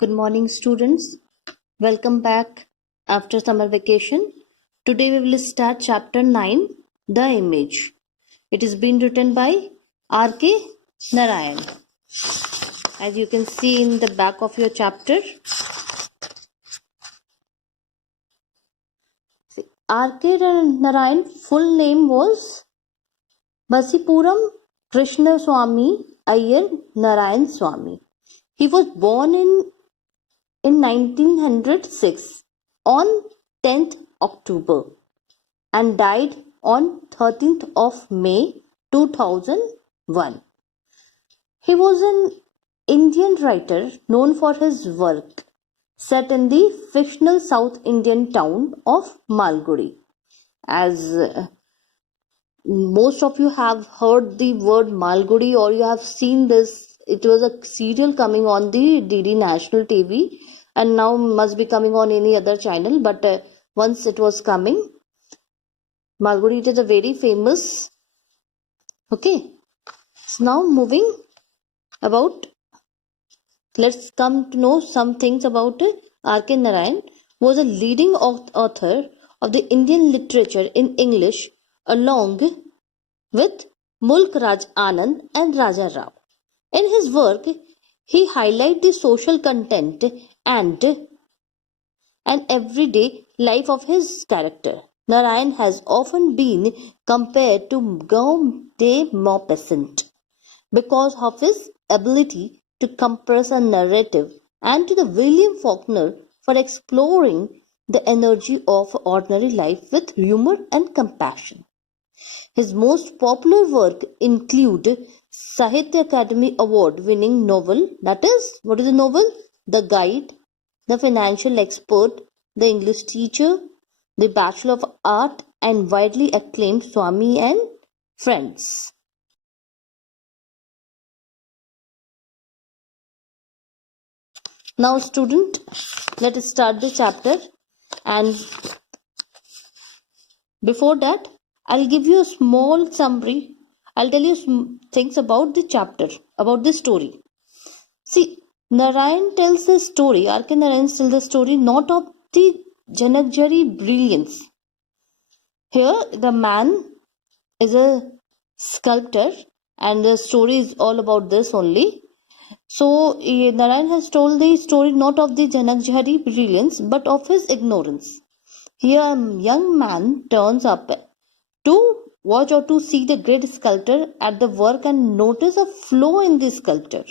Good morning, students. Welcome back after summer vacation. Today we will start chapter 9, The Image. It is being written by R.K. Narayan. As you can see in the back of your chapter, R.K. Narayan full name was Basipuram Krishna Swami Iyer Narayan Swami. He was born in 1906 on 10th October and died on 13th of May 2001. He was an Indian writer known for his work set in the fictional South Indian town of Malgudi. As most of you have heard the word Malgudi or you have seen this, it was a serial coming on the DD National TV and now must be coming on any other channel, but once it was coming, Malgudi is a very famous. Okay, so now moving about, let's come to know some things about R.K. Narayan. Was a leading author of the Indian literature in English along with Mulk Raj Anand and Raja Rao. In his work, he highlights the social content and everyday life of his character. Narayan has often been compared to Guillaume de Maupassant because of his ability to compress a narrative and to the William Faulkner for exploring the energy of ordinary life with humor and compassion. His most popular work include Sahitya Academy Award winning novel, that is, what is the novel? The Guide, The Financial Expert, The English Teacher, The Bachelor of Art, and widely acclaimed Swami and Friends. Now student, let us start the chapter, and before that I'll give you a small summary. I'll tell you some things about the chapter, about the story. See, Narayan tells the story, R.K. Narayan tells the story not of the Janakjari brilliance. Here the man is a sculptor and the story is all about this only. So Narayan has told the story not of the Janakjari brilliance but of his ignorance. Here a young man turns up to watch or to see the great sculptor at the work and notice a flaw in the sculpture.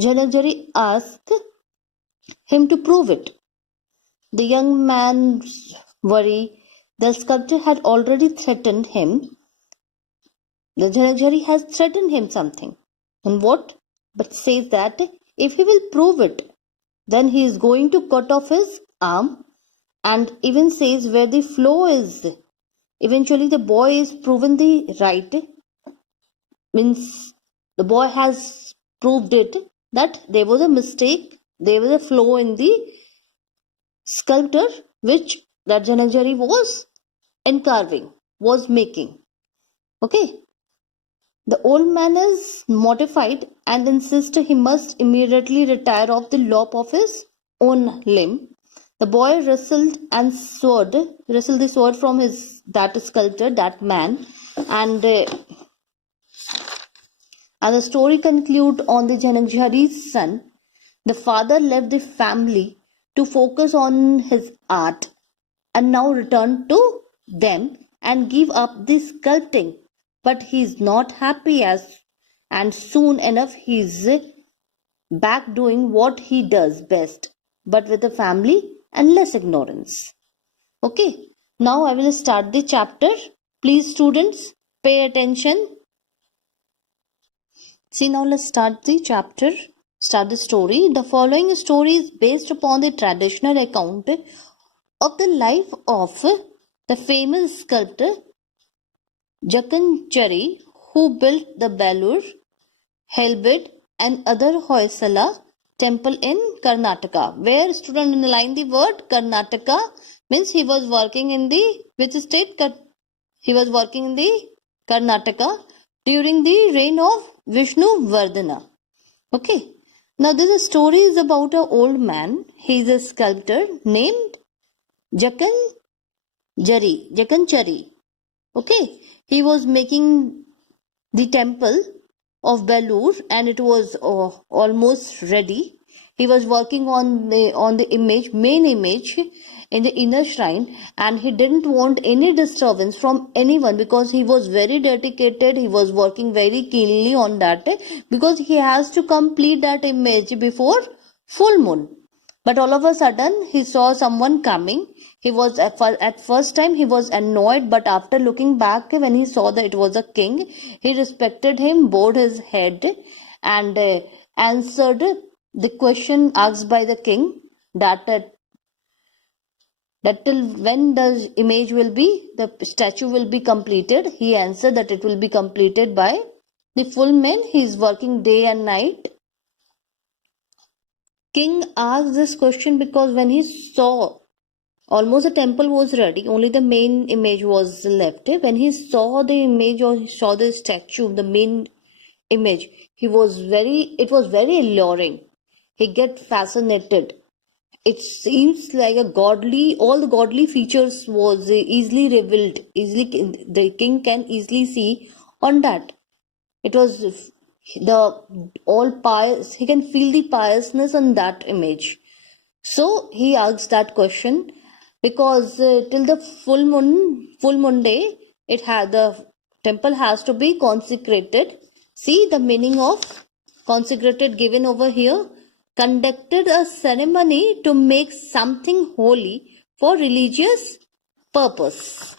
Janakjari asks him to prove it. The young man's worry, the sculptor had already threatened him. The Janakjari has threatened him something. And what? But says that if he will prove it, then he is going to cut off his arm, and even says where the flaw is. Eventually the boy is proven the right, means the boy has proved it that there was a mistake, there was a flaw in the sculpture which that Janakjari was encarving, was making. Okay. The old man is mortified and insists he must immediately retire off the lop of his own limb. The boy wrestled the sword from that sculptor, that man, and the story concludes on the Janakjari's son. The father left the family to focus on his art and now returned to them and give up the sculpting. But he is not happy and soon enough he is back doing what he does best, but with a family and less ignorance. Okay, now I will start the chapter. Please students, pay attention. See, now let's start the chapter, start the story. The following story is based upon the traditional account of the life of the famous sculptor Janakjari, who built the Belur, Helbid and other Hoysala temple in Karnataka. Where student underline the word Karnataka means he was working in the which state? He was working in the Karnataka during the reign of Vishnu Vardhana. Okay. Now this story is about an old man. He is a sculptor named Jakanchari. Okay, he was making the temple of Belur, and it was almost ready. He was working on the main image in the inner shrine, and he didn't want any disturbance from anyone because he was very dedicated. He was working very keenly on that because he has to complete that image before full moon. But all of a sudden, he saw someone coming. He was at first time he was annoyed, but after looking back, when he saw that it was a king, he respected him, bowed his head, and answered the question asked by the king that that till when the statue will be completed. He answered that it will be completed by the full moon. He is working day and night. King asked this question because when he saw almost the temple was ready, only the main image was left. When he saw the image or he saw the statue, the main image, it was very alluring. He get fascinated. It seems like all the godly features was easily revealed. The king can easily see on that. It was the all pious. He can feel the piousness on that image. So he asked that question because till the full moon day, the temple has to be consecrated. See the meaning of consecrated given over here. Conducted a ceremony to make something holy for religious purpose.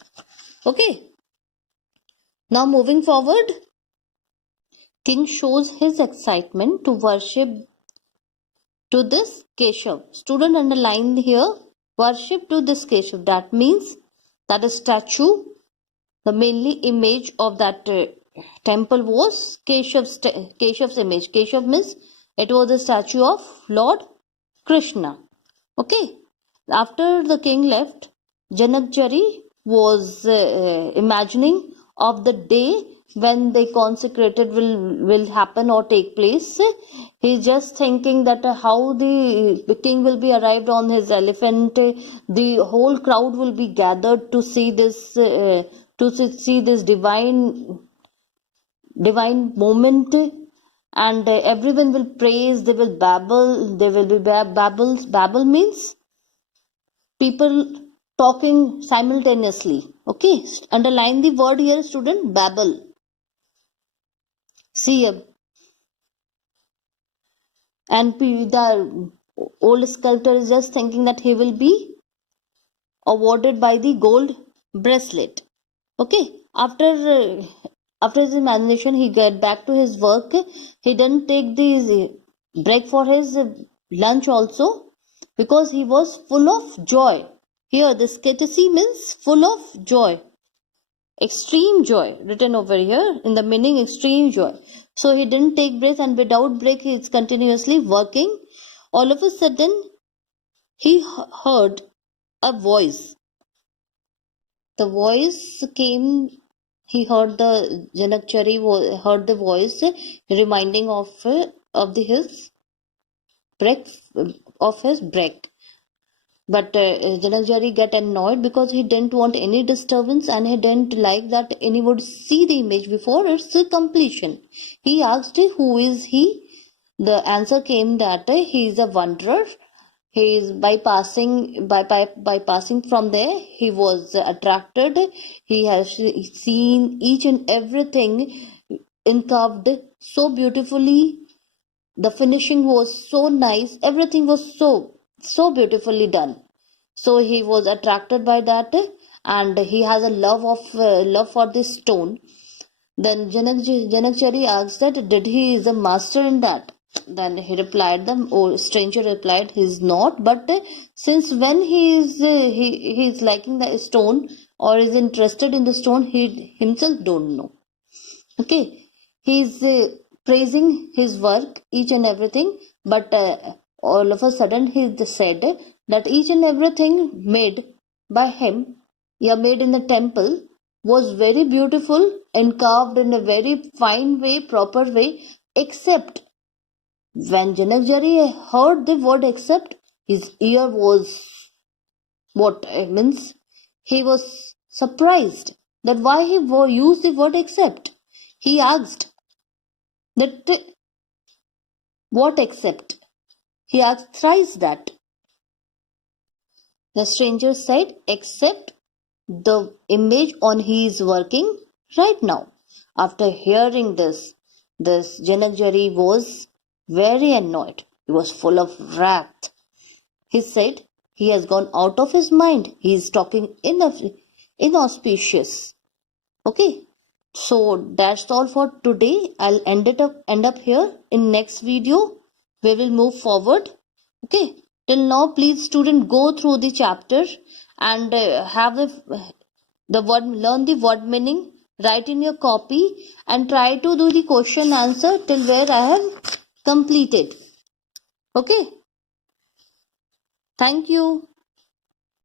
Okay. Now moving forward, king shows his excitement to worship to this Keshav. Student underlined here, worship to this Keshav. That means that a statue, the mainly image of that temple was Keshav's image. Keshav means it was the statue of Lord Krishna. Okay. After the king left, Janakjari was imagining of the day when the consecrated will happen or take place. He's just thinking that how the king will be arrived on his elephant. The whole crowd will be gathered to see this divine moment, and everyone will praise. They will babble. There will be babbles. Babble means people talking simultaneously. Okay, underline the word here, student. Babble. See, and the old sculptor is just thinking that he will be awarded by the gold bracelet. Okay, after his imagination, he got back to his work. He didn't take the break for his lunch also because he was full of joy. Here, this courtesy means full of joy. Extreme joy written over here in the meaning extreme joy. So he didn't take break, and without break he is continuously working. All of a sudden he heard a voice. The voice came. He heard the Janakchari heard the voice reminding of his break of his break. But Janakjari got annoyed because he didn't want any disturbance and he didn't like that anyone would see the image before its completion. He asked who is he. The answer came that he is a wanderer. He is by passing from there. He was attracted. He has seen each and everything carved so beautifully. The finishing was so nice. Everything was so beautifully done. So he was attracted by that, and he has a love for this stone. Then Janakchari asked that did he is a master in that. Then he replied, the old stranger replied, he is not. But since when he is liking the stone or is interested in the stone, he himself don't know. Okay, he is praising his work, each and everything, but all of a sudden he said that each and everything made by him, made in the temple, was very beautiful and carved in a very fine way, proper way, except When Janakjari heard the word accept, his ear was what it means. He was surprised that why he used the word accept. He asked that what accept? He asked thrice that. The stranger said, accept the image on he is working right now. After hearing this Janakjari was very annoyed. He was full of wrath. He said he has gone out of his mind. He is talking inauspicious. Okay. So that's all for today. I'll end up here. In next video, we will move forward. Okay. Till now, please student go through the chapter and have the word, learn the word meaning, write in your copy and try to do the question answer till where I have completed. Okay. Thank you.